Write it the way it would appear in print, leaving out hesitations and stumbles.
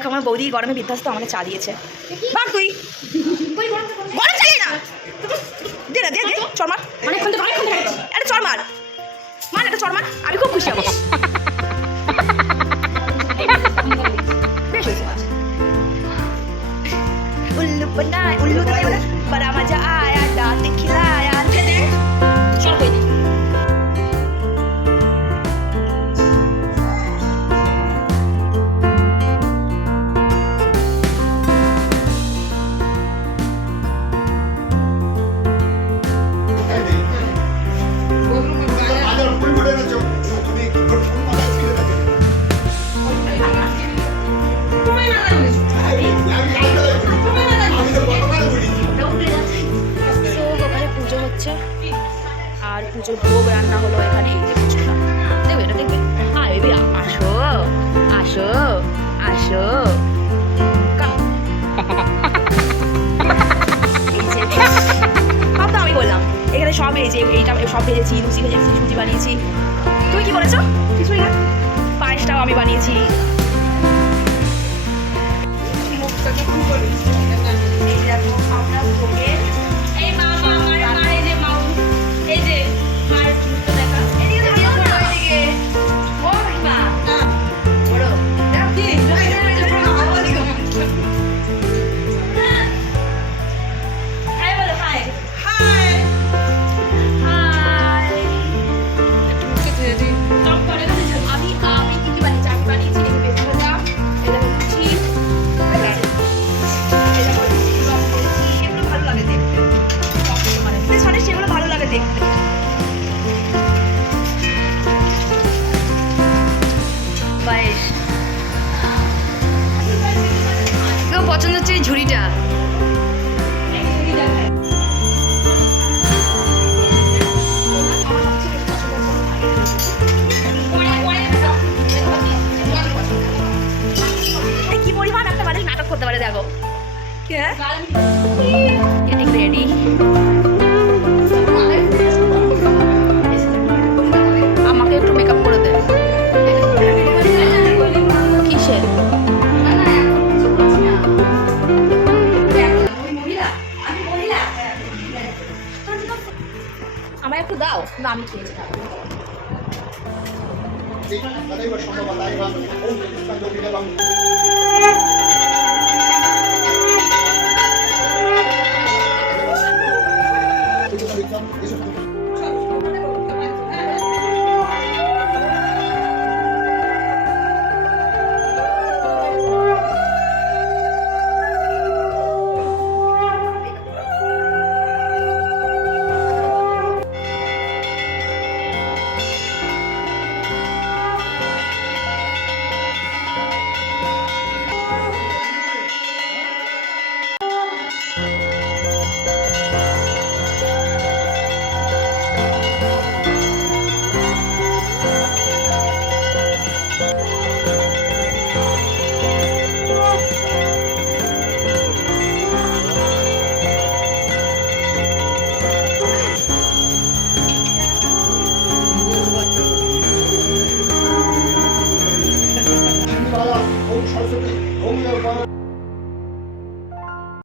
দেখো আমার বৌদি গরমে বিধ্বস্ত আমাকে চা দিয়েছে। ভাগ তুই, গরম চাই না, দে না, দে দে, চর মার, একটা চর মার, মান একটা চর মার, আমি খুব খুশি হবো। বেশ হয়েছে। उल्लू बनाए उल्लू तो नहीं बड़ा मजा आया डांट खिलाया चल कोई नहीं। আর পুজোর ভোগ রান্না হলো এখানে, এই যে পুজোটা দেখবে, এটা দেখবে। আয় বেবি, আসো আসো আসো, তো আমি বললাম এখানে সব এই যে এইটা সব ভেজেছি, লুচি ভেজেছি, সুজি বানিয়েছি। তুমি কি বলেছো? কিছুই না, পায়েসটাও আমি বানিয়েছি। এই দেখো আমরা ভোগের পছন্দ হচ্ছে এই ঝুড়িটা। কি পরিমাণ একটা মানুষ নাটক করতে পারে দেখো। Getting ready. আমাকে একটু মেকআপ করে দে। কিসের? আমায় একটু দাও, আমি খেয়েছি।